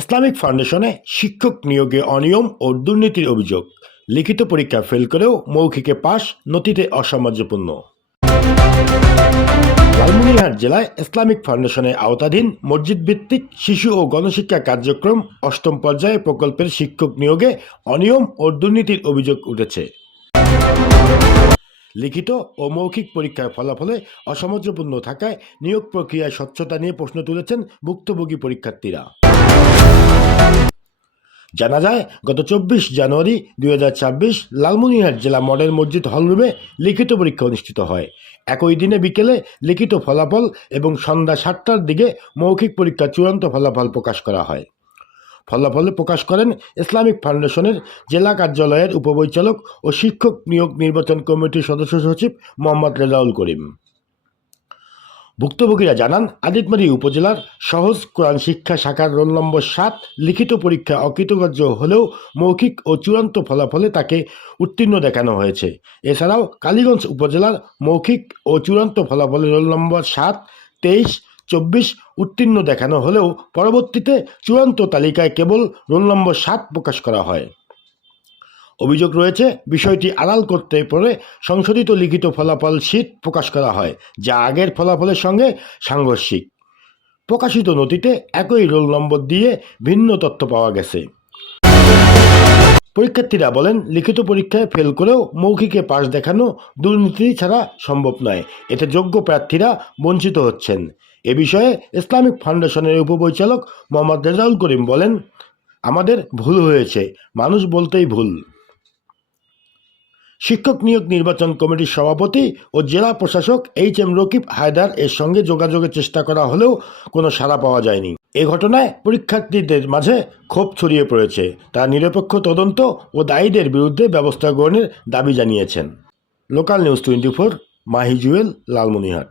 Islamic ফাউন্ডেশনে শিক্ষক নিয়োগে অনিয়ম ও দুর্নীতির অভিযোগ। লিখিত পরীক্ষা ফেল করেও মৌখিকে পাস, নথিতে অসামঞ্জস্যপূর্ণ। লালমনিরহাট জেলায় ইসলামিক ফাউন্ডেশনের আওতাধীন মসজিদ ভিত্তিক শিশু ও গণশিক্ষা কার্যক্রম অষ্টম পর্যায়ে প্রকল্পের শিক্ষক নিয়োগে অনিয়ম ও দুর্নীতির অভিযোগ উঠেছে। লিখিত ও মৌখিক পরীক্ষার ফলাফলে অসামঞ্জস্যপূর্ণ থাকায় নিয়োগ প্রক্রিয়ায় স্বচ্ছতা নিয়ে প্রশ্ন তুলেছেন ভুক্তভোগী পরীক্ষার্থীরা। জানা যায়, গত 24 জানুয়ারি 2026 লালমনিরহাট জেলা মডেল মসজিদ হলরুমে লিখিত পরীক্ষা অনুষ্ঠিত হয়। একই দিনে বিকেলে লিখিত ফলাফল এবং সন্ধ্যা 7টার দিকে মৌখিক পরীক্ষার চূড়ান্ত ফলাফল প্রকাশ করা হয়। ফলাফল প্রকাশ করেন ইসলামিক ফাউন্ডেশনের জেলা কার্যালয়ের উপপরিচালক ও শিক্ষক নিয়োগ নির্বাচন কমিটির সদস্য সচিব মোহাম্মদ রেজাউল করিম। ভুক্তভোগীরা জানান, আদিতমারী উপজেলার সহজ কোরআন শিক্ষা শাখার রোল নম্বর 7 লিখিত পরীক্ষা অকৃতকার্য হলেও মৌখিক ও চূড়ান্ত ফলাফলে তাকে উত্তীর্ণ দেখানো হয়েছে। এছাড়াও কালীগঞ্জ উপজেলার মৌখিক ও চূড়ান্ত ফলাফলে রোল নম্বর 7, 23, 24 উত্তীর্ণ দেখানো হলেও পরবর্তীতে চূড়ান্ত তালিকায় কেবল রোল নম্বর 7 প্রকাশ করা হয়। অভিযোগ রয়েছে, বিষয়টি আড়াল করতে পরে সংশোধিত লিখিত ফলাফল শীট প্রকাশ করা হয়, যা আগের ফলাফলের সঙ্গে সাংঘর্ষিক। প্রকাশিত নথিতে একই রোল নম্বর দিয়ে ভিন্ন তথ্য পাওয়া গেছে। পরীক্ষার্থীরা বলেন, লিখিত পরীক্ষায় ফেল করেও মৌখিকে পাস দেখানো দুর্নীতি ছাড়া সম্ভব নয়। এতে যোগ্য প্রার্থীরা বঞ্চিত হচ্ছেন। এ বিষয়ে ইসলামিক ফাউন্ডেশনের উপপরিচালক মোহাম্মদ রেজাউল করিম বলেন, আমাদের ভুল হয়েছে, মানুষ বলতেই ভুল। শিক্ষক নিয়োগ নির্বাচন কমিটির সভাপতি ও জেলা প্রশাসক HM রকিব হায়দার এর সঙ্গে যোগাযোগের চেষ্টা করা হলেও কোনো সাড়া পাওয়া যায়নি। এ ঘটনায় পরীক্ষার্থীদের মাঝে ক্ষোভ ছড়িয়ে পড়েছে। তারা নিরপেক্ষ তদন্ত ও দায়ীদের বিরুদ্ধে ব্যবস্থা গ্রহণের দাবি জানিয়েছেন। Local news 24, Mahi Jewel, Lalmonirhat.